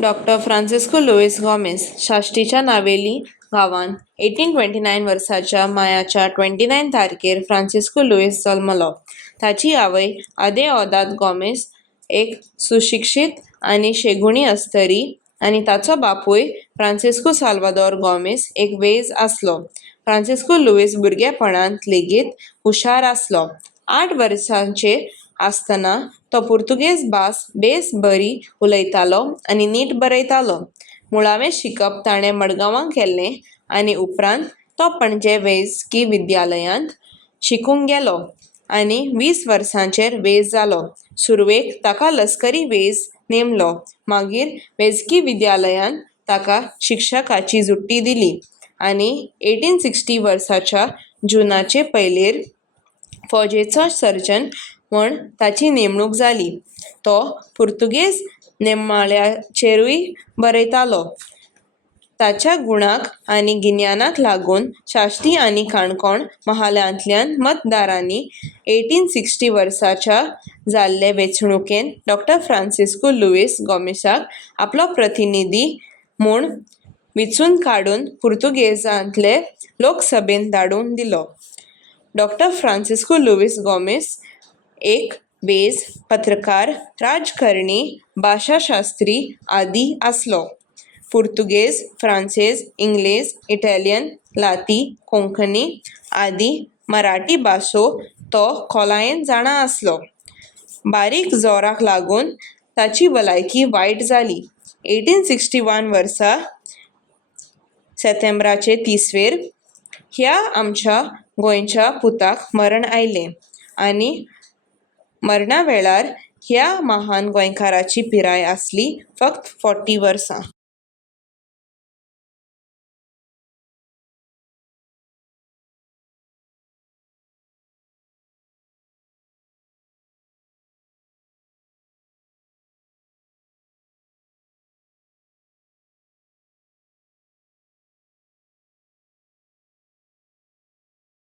Doctor Francisco Lewis गॉमेस शाश्टीच्या नावेली गांवांत 1829 वर्साच्या मायाच्या 29 तारखेर फ्रांसिस्को लुईस जल्मलो. ताची आवय आदेओदाद गॉमेस एक सुशिक्षीत आनी शेगुणी अस्तरी आनी ताचो बापूय फ्रांसिस्को साल्वादोर गॉमेस एक वेज आसलो. फ्रांसिस्को लुईस भुरगेपणांत लेगीत हुशार आसलो. 8 वर्सांचेर आसतना तो पुर्तुगेज भास बेस बरी उलयतालो आनी नीट बरयतालो. मुळावें शिकप ताणें मडगांवां केल्लें आनी उपरांत तो पणजे वैजकी विद्यालयांत शिकूंक गेलो आनी 20 वर्सांचेर वेज जालो. सुरवेक ताका लस्करी वेज नेमलो. मागीर वैजकी विद्यालयांत ताका शिक्षकाची जुट्टी दिली आनी 1860 वर्साच्या जूनाचे पयलेर फौजेचो सर्जन म्हूण ताची नेमणूक जाली. तो पुर्तुगेज नेमाळ्याचेरूय बरयतालो. ताच्या गुणांक आनी गिन्यानाक लागून शाश्टी आनी काणकोण महालांतल्यान मतदारांनी 1860 वर्साच्या जाल्ले वेंचणुकेंत डॉक्टर फ्रांसिस्को लुईस गॉमेसाक आपलो प्रतिनिधी म्हूण वेंचून काडून पुर्तुगेजांतले लोकसभेंत धाडून दिलो. डॉक्टर फ्रांसिस्को लुईस गॉमेस एक वेज, पत्रकार, राजकारणी, भाषाशास्त्री आदी आसलो. पुर्तुगेज, फ्रांसेस, इंग्लेज, इटालियन, लाती, कोंकणी आदी मराठी भासो तो खोलायेन जाणा आसलो. बारीक जोराक लागून ताची भलायकी वायट जाली. 1861 वर्सा सप्टेंबराचे 30 ह्या आमच्या गोंयच्या पुताक मरण आयलें आनी मरणा वेळार ह्या महान गोंयकाराची पिराय आसली फकत 40 वर्सां.